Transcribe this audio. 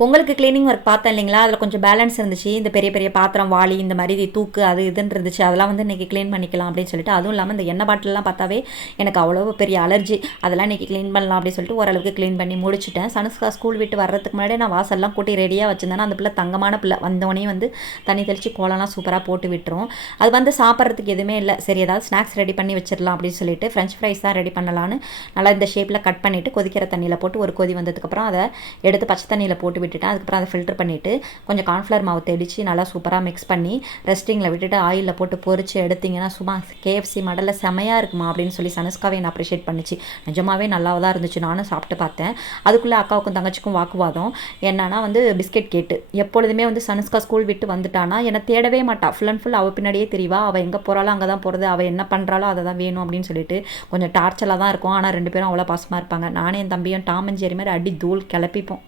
பொங்கலுக்கு cleaning work பார்த்தேன் இல்லைங்களா, அதில் கொஞ்சம் பேலன்ஸ் இருந்துச்சு. இந்த பெரிய பெரிய பாத்திரம், வாளி இந்த மாதிரி தூக்கு அது இதுன்னு இருந்துச்சு. அதெல்லாம் வந்து இன்றைக்கி க்ளீன் பண்ணிக்கலாம் அப்படின்னு சொல்லிட்டு, அதுவும் இல்லாமல் இந்த எண்ணெய் பாட்டிலெலாம் பார்த்தாவே எனக்கு அவ்வளோ பெரிய அலர்ஜி. அதெல்லாம் இன்றைக்கி க்ளீன் பண்ணலாம் அப்படின்னு சொல்லிட்டு ஓரளவுக்கு க்ளீன் பண்ணி முடிச்சுட்டேன். சனுஸ்கா ஸ்கூல் விட்டு வர்றதுக்கு முன்னாடி நான் வாசல்லாம் கூட்டி ரெடியாக வச்சுருந்தேன்னா, அந்த பிள்ளை தங்கமான பிள்ளை வந்தோடனே வந்து தண்ணி தெளித்து கோலம்லாம் சூப்பராக போட்டு விட்டுரும். அது வந்து சாப்பிட்றதுக்கு எதுவுமே இல்லை. சரி ஏதாவது ஸ்நாக்ஸ் ரெடி பண்ணி வச்சிடலாம் அப்படின்னு சொல்லிட்டு ஃப்ரெஞ்ச் ஃப்ரைஸ் தான் ரெடி பண்ணலான்னு நல்லா இந்த ஷேப்பில் கட் பண்ணிவிட்டு கொதிக்கிற தண்ணியில் போட்டு ஒரு கொதி வந்ததுக்கப்புறம் அதை எடுத்து பச்சை தண்ணியில் போட்டு விட்டுட்டேன். அதுக்கப்புறம் அதை ஃபில்டர் பண்ணிவிட்டு கொஞ்சம் கார்ன்ஃப்ளவர் மாவு தெளித்து நல்லா சூப்பராக மிக்ஸ் பண்ணி ரெஸ்டிங்கில் விட்டுட்டு ஆயிலில் போட்டு பொரிச்சு எடுத்திங்கன்னா சும்மா கேஎஃப்சி மாடலில் செமையாக இருக்குமா அப்படின்னு சொல்லி சனுஸ்காவே நான் அப்ரிஷியேட் பண்ணிச்சு. நிஜமாவே நல்லா தான் இருந்துச்சு. நானும் சாப்பிட்டு பார்த்தேன். அதுக்குள்ளே அக்காவுக்கும் தங்கச்சிக்கும் வாக்குவாதம். என்னன்னா வந்து பிஸ்கெட் கேட்டு எப்பொழுதுமே வந்து சனுஸ்கா ஸ்கூல் விட்டு வந்துட்டானா என்னை தேடவே மாட்டா. ஃபுல் அண்ட் ஃபுல் அவள் பின்னாடியே தெரியவா. அவள் எங்கே போகிறாளோ அங்கே தான் போகிறது. அவள் என்ன பண்ணுறாளோ அதை தான் வேணும் அப்படின்னு சொல்லிட்டு கொஞ்சம் டார்ச்சலாக தான் இருக்கும். ஆனால் 2 பேரும் அவ்வளோ பாசமாக இருப்பாங்க. நானே என் தம்பியும் டாம் அண்ட் ஜெர்ரி மாதிரி அடி தூள் கிளப்பிப்போம்.